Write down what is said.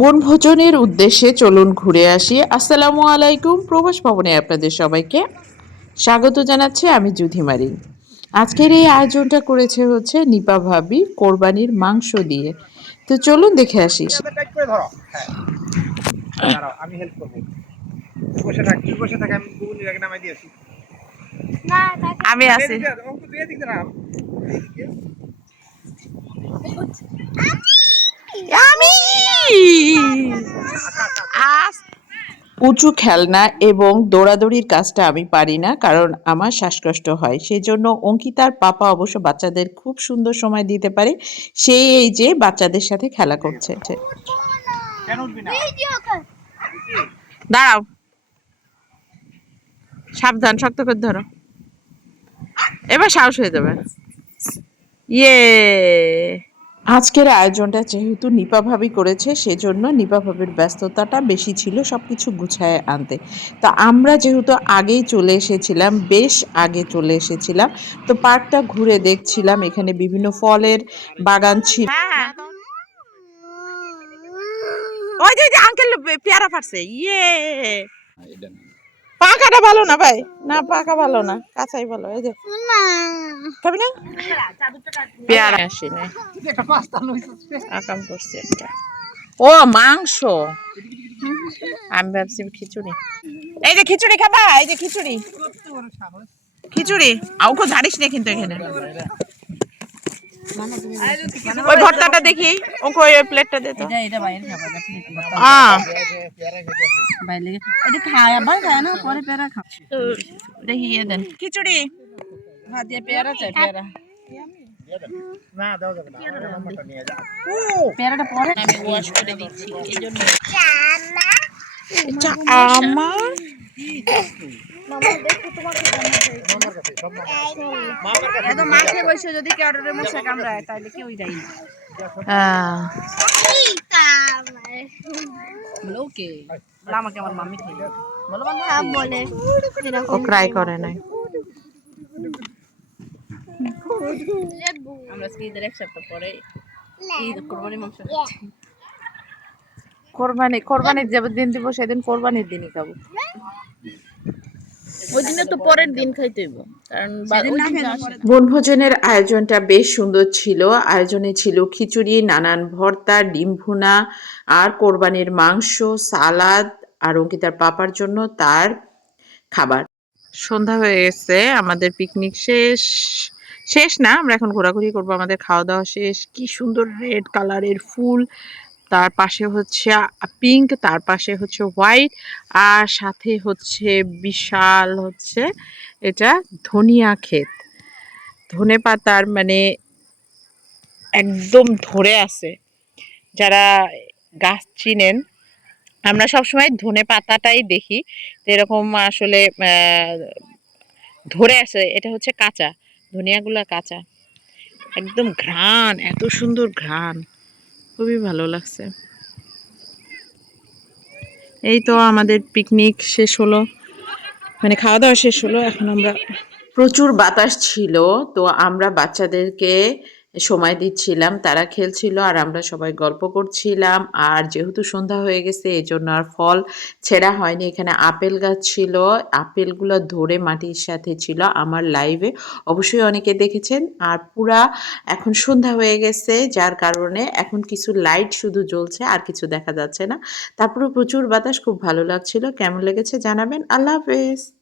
বনভোজনের উদ্দেশ্যে চলুন ঘুরে আসি। আসসালামু আলাইকুম প্রবাস ভবনে আপনাদের সবাইকে। স্বাগত জানাচ্ছি আমি জুথিমারি আজকের এই আয়োজনটা করেছে হচ্ছে নিপা ভাবি কোরবানির মাংস দিয়ে। তো চলুন দেখে আসি। হ্যাঁ। আমি হেল্প বসে থাক বসে থাক আমি নামাই দিয়েছি। আমি আছি। আমি! উঁচু খেলনা এবং দৌড়াদৌড়ির কাজটা আমি পারি না কারণ আমার শ্বাসকষ্ট হয়। সেই জন্য অঙ্কিতার পাপা অবশ্য বাচ্চাদের খুব সুন্দর সময় দিতে পারে। সেই এই যে বাচ্চাদের সাথে খেলা করছে। দাঁড়াও। সাবধান শক্ত করে ধরো। এবার সাহস হয়ে যাবে। ইয়ে! আজকের আয়োজনটা যেহেতু নিপা ভাবি করেছে সেজন্য নিপা ভাবির ব্যস্ততাটা বেশি ছিল সবকিছু গুছায় আনতে। তো আমরা যেহেতু আগেই চলে এসেছিলাম বেশ আগে চলে এসেছিলাম তো পার্কটা ঘুরে দেখছিলাম এখানে বিভিন্ন ফলের বাগান ছিল। হ্যাঁ, ওই যে আঙ্কেল পেয়ারা ফাটছে ইয়ে। পাকাটা ভালো না ভাই? না পাকা ভালো না। কাঁচাই ভালো এই যে। খাবি না? পেয়ারা। আসি না আকাম করছে একটা। ও মাংস। আমি ভাবছি খিচুড়ি। এই যে খিচুড়ি খাবা এই যে খিচুড়ি। খিচুড়ি? আউকো ঝাড়িস না কিন্তু এখানে। ওই ভর্তাটা দেখি। ওকে ওই প্লেটটা দে তো। এটা এটা বাইরে খাবা এটা প্লেট আহ বাইরে লেগে এটা খায় আবার খায় না পরে পেয়ারা খা দেখি ইয়ে দেন খিচুড়ি ভাত দিয়ে পেয়ারা চাই পেয়ারা না দাও যাবে না আমার নাম্বারটা নিয়ে যা পেয়ারাটা পরে আমি ওয়াশ করে দিচ্ছি এই জন্য এটা আমার মামার কাছে সব মামার কাছে এত মাঠে বসে যদি কারোর মশা কামড়ায় তাহলে কেউই দেয় না আহ, বলে ওকে। বলে আমাকে আমার মাম্মি খেয়ে বলো বান্ধব বলে। ও ক্রাই করে নাই। আমরা ঈদের এক সপ্তাহ পরে ঈদ কোরবানি মাংস খাচ্ছি। কোরবানি কোরবানির যেদিন দিব সেদিন কোরবানির দিনই খাব। ওই দিনে তো পরের দিন খাইতে হইব কারণ। বনভোজনের আয়োজনটা বেশ সুন্দর ছিল। আয়োজনে ছিল খিচুড়ি নানান ভর্তা ডিম ভুনা আর কোরবানির মাংস সালাদ আর অঙ্কিতার পাপার জন্য তার খাবার। সন্ধ্যা হয়ে গেছে আমাদের পিকনিক শেষ। শেষ না আমরা এখন ঘোরাঘুরি করব আমাদের খাওয়া দাওয়া শেষ। কি সুন্দর রেড কালারের ফুল তার পাশে হচ্ছে পিঙ্ক তার পাশে হচ্ছে হোয়াইট আর সাথে হচ্ছে বিশাল হচ্ছে এটা ধনিয়া ক্ষেত। ধনে পাতার মানে একদম ধরে আছে। যারা গাছ চিনেন, আমরা সবসময় ধনে পাতাটাই দেখি। এরকম আসলে ধরে আছে, এটা হচ্ছে কাঁচা, ধনিয়াগুলা কাঁচা। একদম ঘ্রাণ, এত সুন্দর ঘ্রাণ। খুবই ভালো লাগছে। এই তো আমাদের পিকনিক শেষ হলো। মানে খাওয়া দাওয়া শেষ হলো, এখন আমরা প্রচুর বাতাস ছিল, তো আমরা বাচ্চাদেরকে সময় দিচ্ছিলাম, তারা খেলছিল আর আমরা সবাই গল্প করছিলাম। আর যেহেতু সন্ধ্যা হয়ে গেছে এই জন্য আর ফল ছেঁড়া হয়নি। এখানে আপেল গাছ ছিল, আপেলগুলো ধরে মাটির সাথে ছিল আমার লাইভে অবশ্যই অনেকে দেখেছেন। আর পুরা এখন সন্ধ্যা হয়ে গেছে, যার কারণে এখন কিছু লাইট শুধু জ্বলছে, আর কিছু দেখা যাচ্ছে না। তারপরে প্রচুর বাতাস, খুব ভালো লাগছিল। কেমন লেগেছে জানাবেন। আল্লাহ হাফেজ।